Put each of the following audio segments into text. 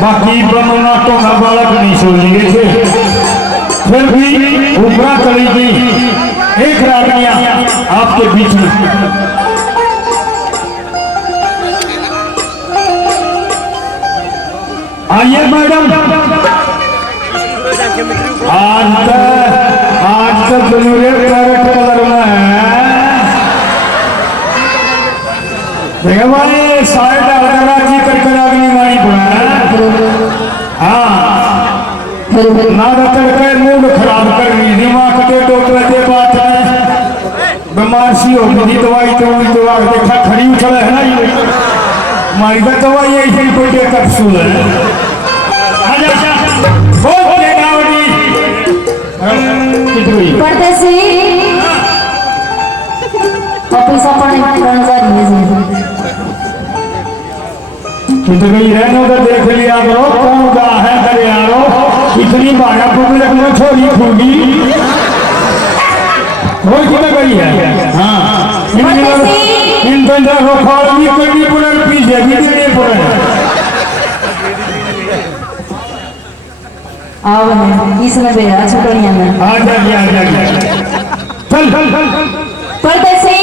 बाकी ब्रह्मना तो ना बालक नहीं सोचेंगे थे, फिर भी ऊपरा चली गई एक रानिया आपके बीच में। आइए मैडम, आज तक कलर में है भाई, साइड जी करके आगनी मारी ना तड़के मूड खराब कर रही, दिमाग के टोकरे के बात है, बीमार सी हो गई दवाई तो दवा देखा खड़ी उछल है ना, ये मारी का दवाई ऐसी कोई कैप्सूल है। परदेसी ऑफिस अपने कितनी रहने का देख लिया करो, कौन गा है करे यारो, इतनी बाया पब्लिक में छोड़ी फूगी वो कितना गई है। हाँ इन बंदर को फॉल भी करनी पड़े, पीछे भी देने पड़े। आओ इसमें बेरा छुटनिया में आ जा चल परदेसी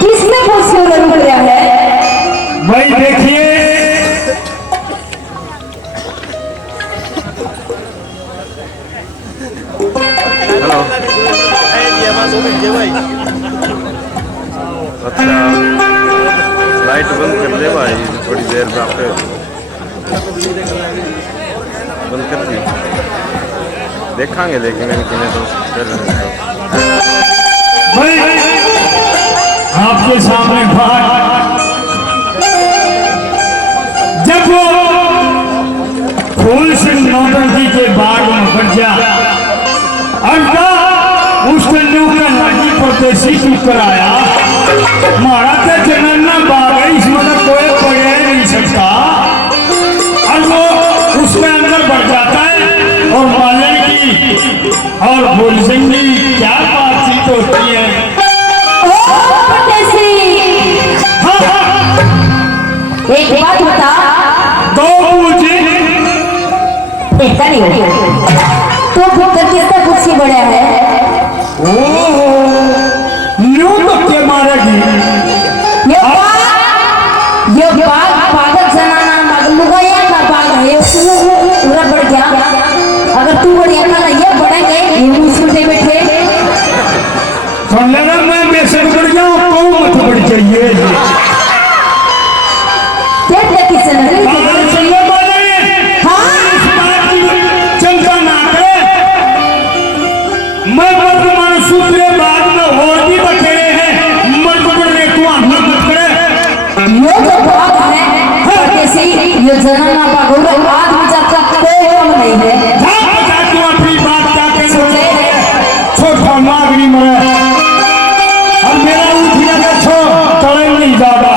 किसने पूछो रुक रहा है भाई, देखिए हेलो अच्छा लाइट बंद कर दे भाई, थोड़ी देर में आपके बंद कर दी देखांगे, लेकिन इनकी तो भाई आपके सामने बात, जब वो फूल सिंह नौटंकी के बाग में बच जा उसके न्यूका लागी परदेसी तू कराया मारा तो जनना बाग है, इसमें तो कोई पढ़े नहीं सकता, और वो उसके अंदर बढ़ जाता है और मालन की और फूल सिंह की क्या बातचीत होती है। एक बात बता, दो पूछे देखता नहीं तो पुत्र किससे पूछी बढ़िया है, न्यू तो क्या मारेगी ये बाग पागल जनाना लुगाया का बाग है, पूरा बढ़ गया, अगर तू बढ़िया का ये बढ़े गए ये मुझसे बैठे सुन लेना, मैं बेशक बढ़ जाऊं तो मत बढ़ चाहिए चिंता ना करे, मैं वर्तमान सूत्र बाद में और भी बतेरे हैं, मत बढ़ने तू आना मत करे, ये जो बात है कैसे ये जनाना बाग आदमी जब तक कोई हम नहीं है, तू अपनी बात क्या करे छोटा नागरी मरे और मेरा उठिया का छो तड़े नहीं ज्यादा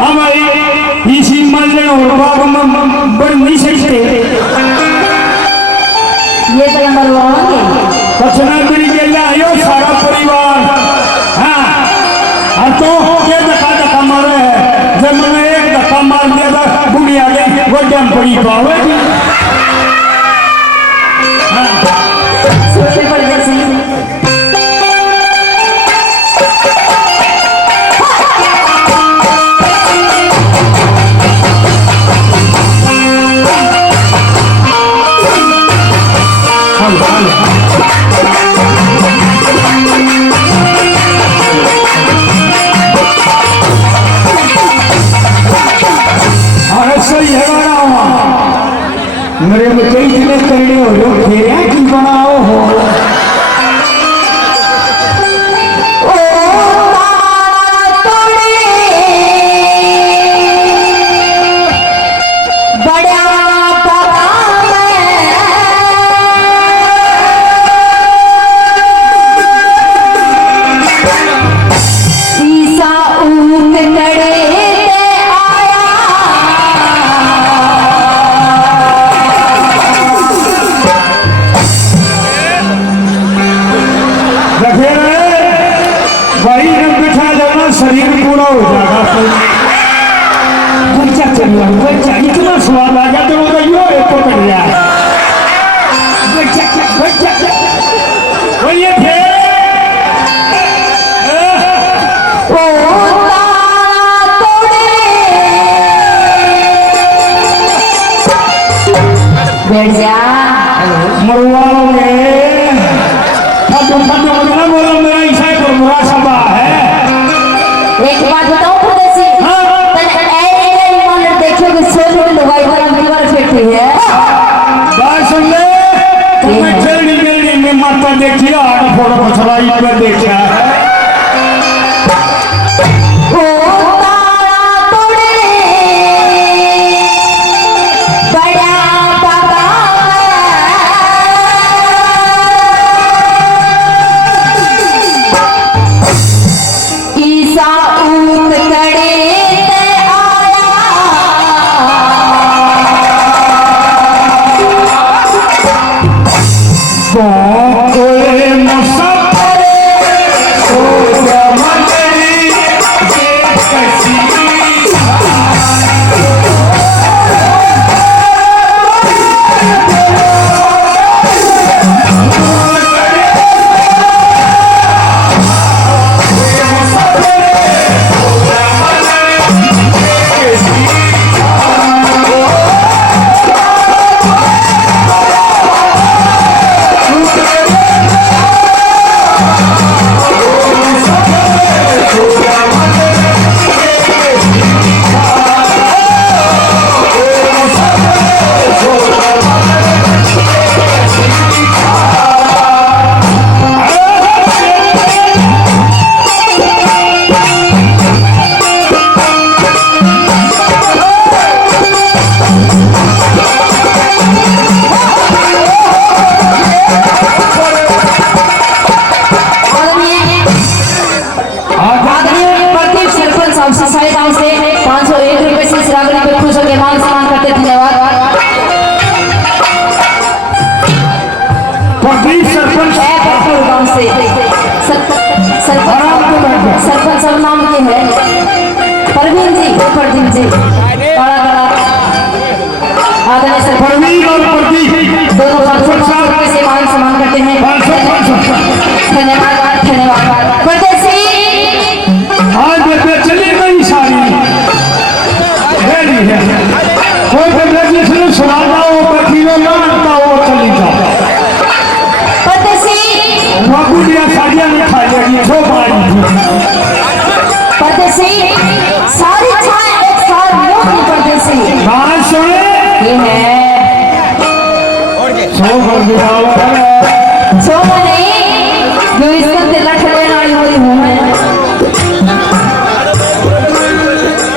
हमारी इसी मल्ले और बाग में बढ़ नहीं सकते, ये तो नंबर होंगे कचना मिल गया यो सारा परिवार। हाँ तो ये धक्का मारे है, जब मैंने एक धक्का मार दिया था बुढ़ी आ गई वो डैम पड़ी पावेगी। सोचने पड़ जैसे मेरे में कई दिन करने हो जो फेरिया की बनाओ हो बैठ जा। मरवाओगे फटो फटो ना बोलो, मेरा ईसा को बुरा सभा है। एक बात बताओ परदेसी, देखियो कि सोने में लुगाई वाला दीवार फेंटी है। बात सुन ले, तुम्हें चलनी गलनी में माता देखिया और फोटो पछलाई पर देखा है। सरपंच सब नाम के है परवीन जी, प्रदीप जी, आदरणीय सरपंच दोनों से मान सम्मान करते हैं। धन्यवाद धन्यवाद। परदेसी आज चली गई सारी है, कोई परदेसी सुना जाओ बकीलो ना लगता वो चली जाओ। परदेसी बाबू दिया साड़ियाँ में खा जाएगी सो परदेसी सारी छाए एक साथ नहीं परदेसी। बात सुने ये है सो कर दिया सो नहीं जो इसका दिल ठले नाली हुई हूँ मैं।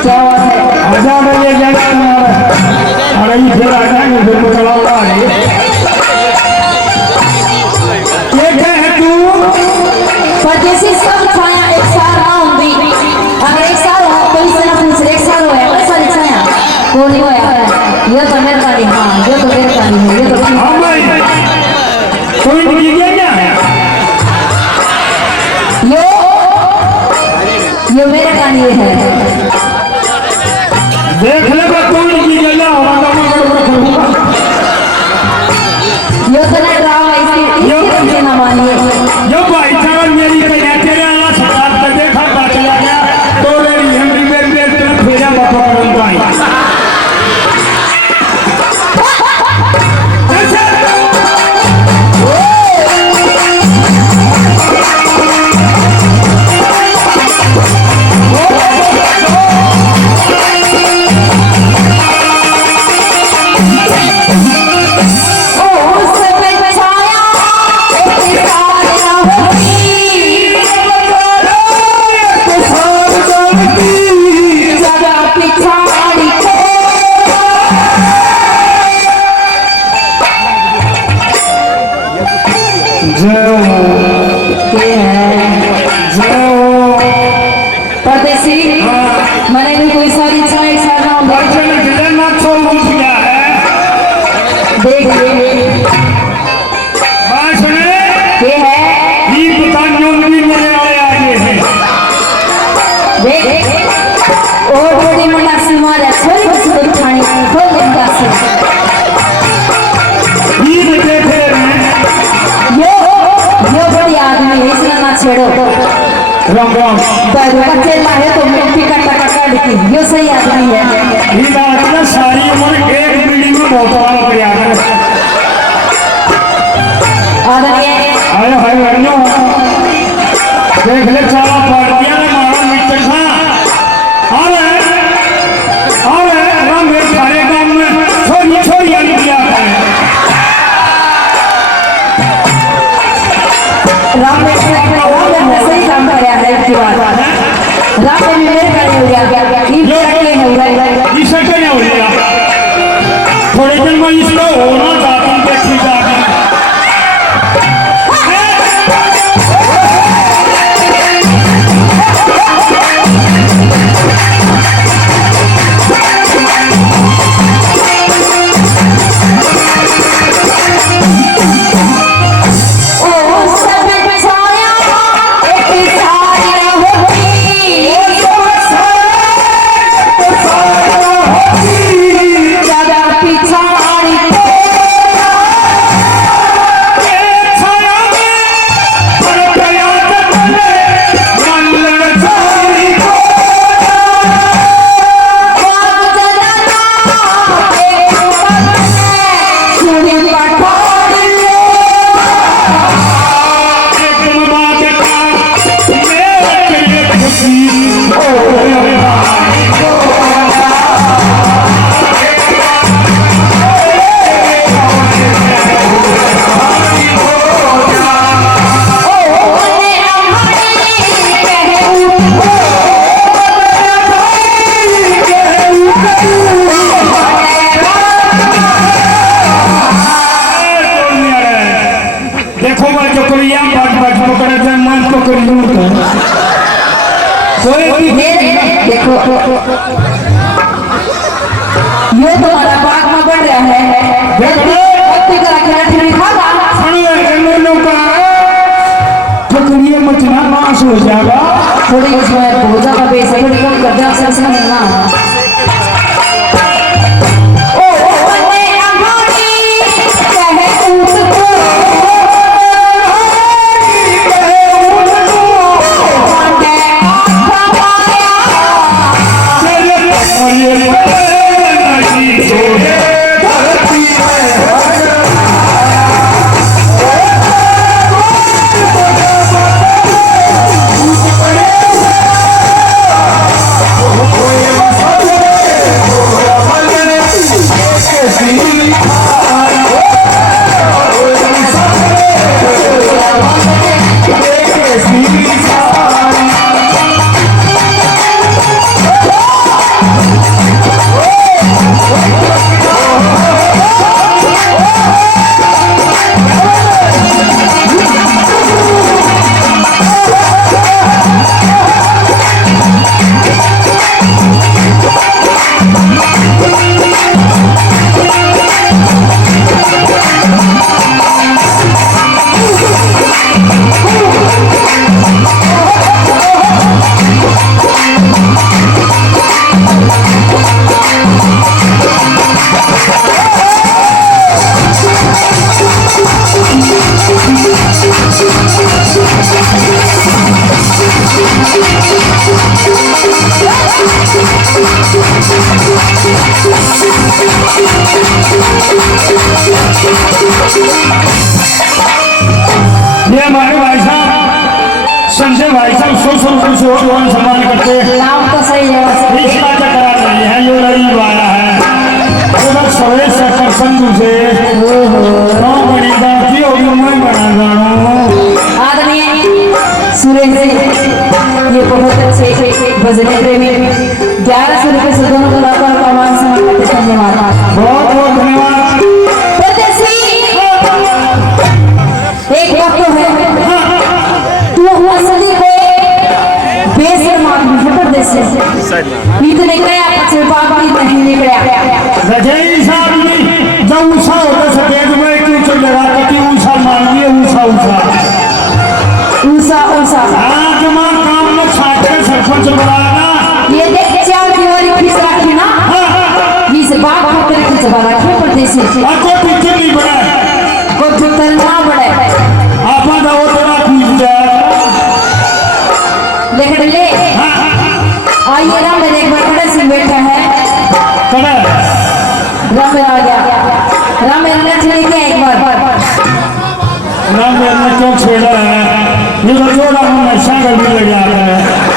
क्या बात है? आजा मेरे जैसे अरे ये फिर आ जाएंगे फिर तो चला हुआ है। ये क्या है तू? परदेसी सब छाया एक साथ ना होंगी। अगर एक साल हो तो इस तरह पूछ एक साल होया बस सारी छाया वो नहीं होया। ये तो मेरे काली, हाँ ये तो मेरे काली है, ये तो हाँ भाई कोई नहीं गया क्या? ये मेरे काली है। देख ले मैं कोई नहीं गया हमारा ये तो ना ड्रामा इसके ना मानिए। यो भाई चावल मेरी कन्या तेरे अल्लाह सरकार का देखा पता चला गया तो मेरी हमारी मेरे तरफ भेजा बापा बनता है। परदेसी मैंने भी कोई सारी इच्छा एक साथ ना देख ये है देख और बड़ी मुंडा से मारे छोरी बस तो खानी खोल लेगा से यो बड़ी आदमी है इसलिए ना छेड़ो। राम राम बच्चे लाए तो मिट्टी का टका काट की यो सही आदमी है। सारी उम्र एक बिल्डिंग में बहुत बड़ा प्रयास है। देख ले चाला पाड़ दिया ना मारा मिट्टी था और राम मेरे सारे काम में छोड़ी छोड़ी आने दिया है राम ने सही काम किया है की बात राम ने मेरे करे हो गया ये हो रहा है इसे क्या हो गया थोड़े दिन में इसका होना चाहता हूँ देखी जाके देखो ये तुम्हारा बाग में बढ़ रहा है मचना मांस हो जाएगा थोड़ी उसमें भोजा का बेस है थोड़ी कम कर दे ये हमारे भाई साहब संजय भाई साहब सो सम्मान करते हैं नाम तो सही है रिश्ता चकरा रही है ये लड़ी वाला है उधर सवेरे सेक्टर संधु से गाँव बड़ी दाती होगी मैं बना गाना आदरणीय सुरेश जी ये बहुत अच्छे भजन प्रेमी 1100 रुपये से दोनों कलाकार का मान सम्मान करते धन्यवाद बहुत बहुत धन्यवाद एक बात तो है तू हुआ सदी को बेशर्म परदेश से इतने कया पछे बाकी नहीं निकला रजई साहब ने जब उषा होता सफेद में क्यों चल लगा कि उषा मान लिए उषा उषा उषा हाँ जमान काम में छाट के सरपंच बनाना ये देख चार दीवारी फीस रखी ना इस बात को तेरे कुछ बड़ा रखे परदेश से आपको पीछे नहीं बड़ा को भीतर ना बड़े आपा दा वो तेरा पूछ जाए देख ले आइए राम मेरे एक बार बड़े सिंह बैठा है कड़ा राम आ गया राम मेरे ने एक बार राम मेरे ने क्यों छोड़ा है ये तो जोड़ा हम नशा करने लग जा रहा है।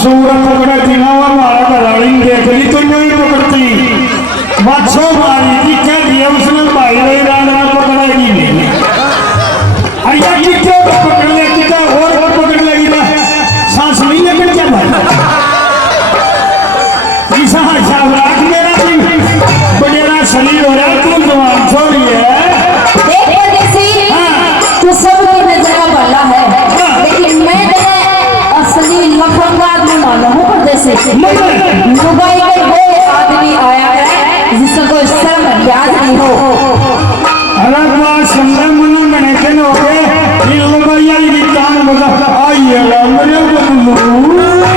सूरत पकड़ा दिनावा मारा घराड़ी देख ली तो नहीं पकड़ती बच्चों मारी थी क्या दिया उसने भाई रही राना पकड़ेगी नहीं अरे कि क्यों पकड़ लेती था और पकड़ लेगी ना सांस नहीं लेकर क्या भाई ऐसा हिसाब राख मेरा बड़ेरा शरीर हो रहा तू जवान छोड़ी है देख परदेसी तू सब जगह भला है लेकिन मैं असली लफंगा आदमी मालूम हूँ परदेसी दुबई के वो आदमी आया है जिसका कोई शर्म लिहाज नहीं हो। अरे बात समझे मना मैंने क्या हो गए ये लोग भैया ये काम बता आइए मेरे को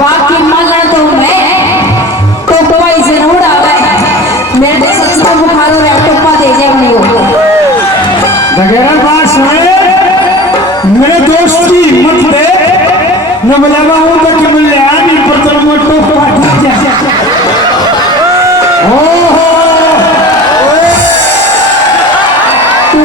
बाकी मगन तो मैं तो कोई जरूर आवे मेरे देश से बुखार हो रहा टोपा दे जाए मुझे वगैरह बात सुने मेरे दोस्त की हिम्मत पे न बुलावा हूँ तो कि मिल रहा नहीं पर तो मैं टोपा दे जाए ओहो तू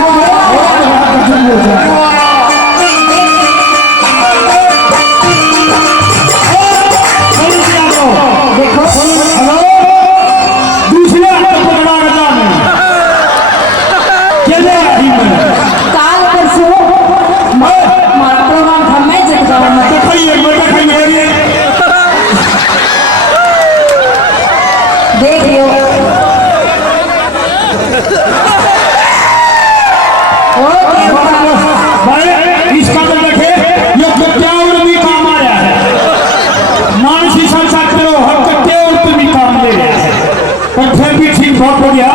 बहुत बढ़िया।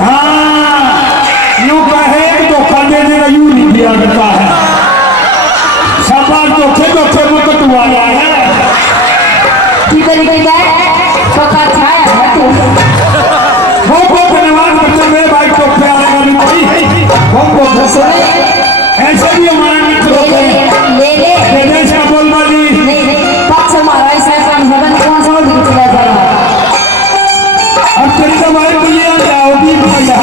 हाँ यूं कहे धोखा दे देगा, यूं नहीं दिया जाता है। सब बार धोखे धोखे में कटवा रहा है की तरीके का पका छाया है तू। बहुत बहुत धन्यवाद बच्चों मेरे भाई धोखे वाले का भी कोई बहुत बहुत धन्यवाद। ऐसे भी हमारे मित्र होते हैं। ले जैसे बोल वाली नहीं पक्ष हमारा ऐसा काम है कौन सा दिख चला जाएगा। अब तेरी दवाई भैया जाओ भी भैया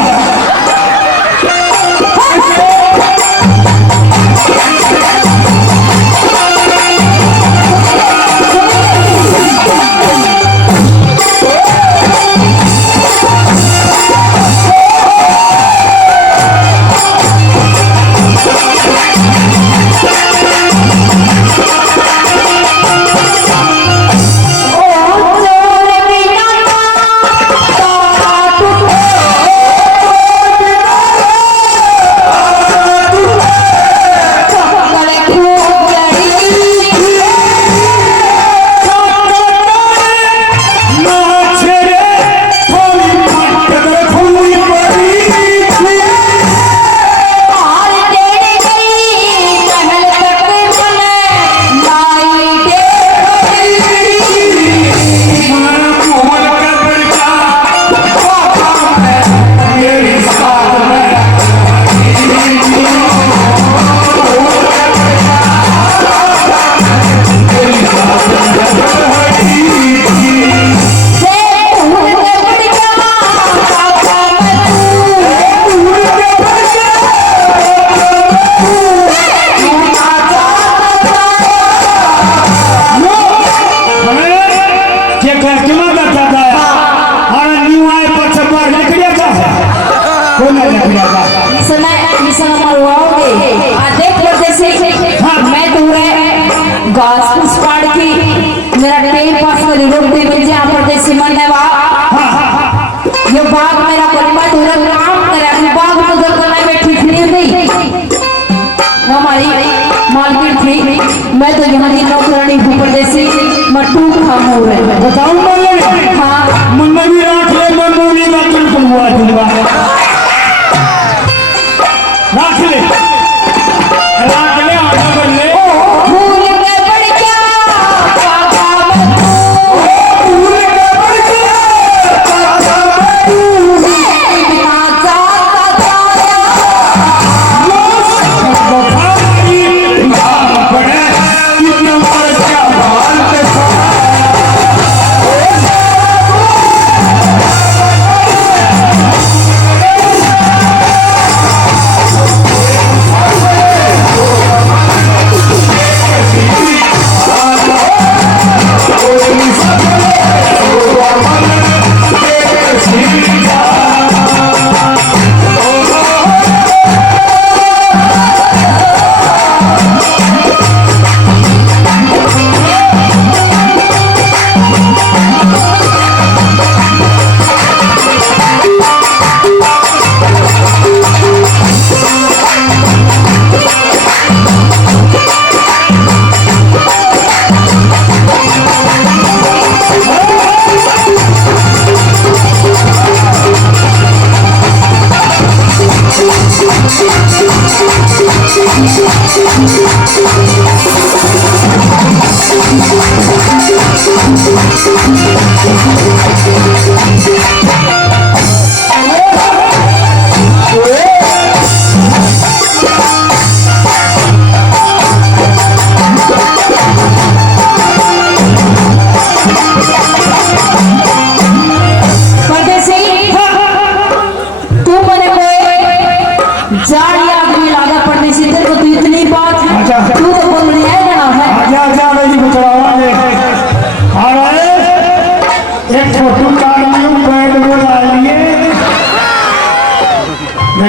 मैं तो यहाँ की नौकरानी हूँ परदेसी मट्टू खाम हो रहे हैं। बताऊँ मैं हाँ मुन्ना भी राख ले मैं मूवी में तुमको हुआ दूंगा। राख ले आगे बढ़ ले। भूल के बढ़ क्या पापा भूल के बढ़ क्या पापा बिना जाता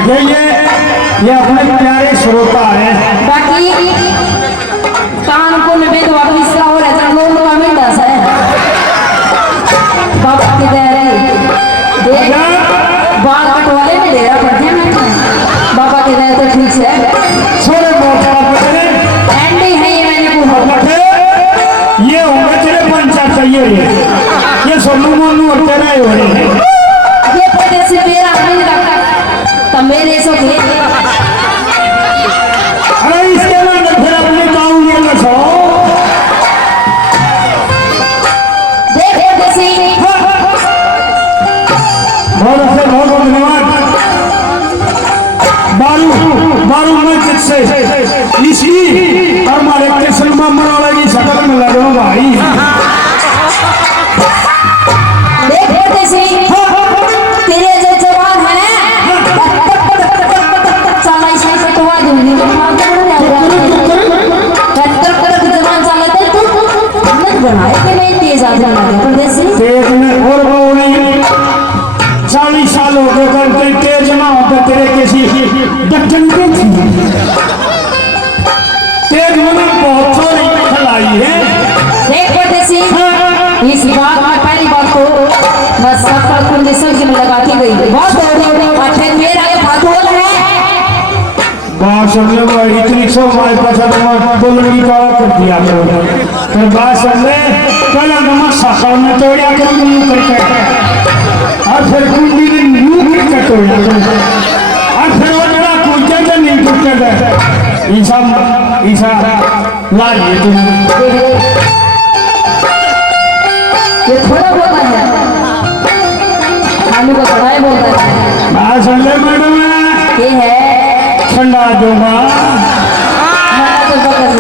जाया ये अपने प्यारे श्रोता है। बाकी कान को निवेद वापस का हो रहता लोग का मिलता है बाबा की दया देख बाल कटवाले में डेरा पड़ते हैं बाबा की दया तो ठीक है छोड़े मोटा पकड़े एंडी है ये मैंने को ये होगा तेरे पंचायत चाहिए ये सोनू मोनू और तेरा ही हो रही है। ये परदेसी मेरा मिल तो मेरे से भी अरे इसके बाद फिर अपने गाँव में लसो। देख परदेसी बहुत अच्छे, बहुत बहुत धन्यवाद। बारू में जिससे इसी और हमारे कृष्ण मामन वाला की शक्ल में लड़ो भाई। देख परदेसी तेरे जो जवान है साला इसे कटवा दूंगी जवान साला तो बनाए कि नहीं तेज आ जाना परदेसी तेज में और वो नहीं 40 साल हो गए करते तेज ना होता तेरे किसी दक्षिण को तेज मैंने बहुत सारी खिलाई है। देख परदेसी इस बात में पहली बात तो मैं सब पर कंडीशन की लगा के गई बहुत और फिर मेरा ये भागोल है बात समझे भाई इतनी सो हमारे पास तो बोलने की कहा कर दिया करो फिर बात समझे कल हम साखा में तोड़ा कर यूं करके और फिर कुंडी ने यूं करके तोड़ा और फिर वो जरा कुंजा से नहीं टूटेगा ईसा लाइए तुम ये थोड़ा बोलता है खाने को थोड़ा ही बोलता है बात समझे मैडम ये है ठंडा दूंगा मैं तो बकस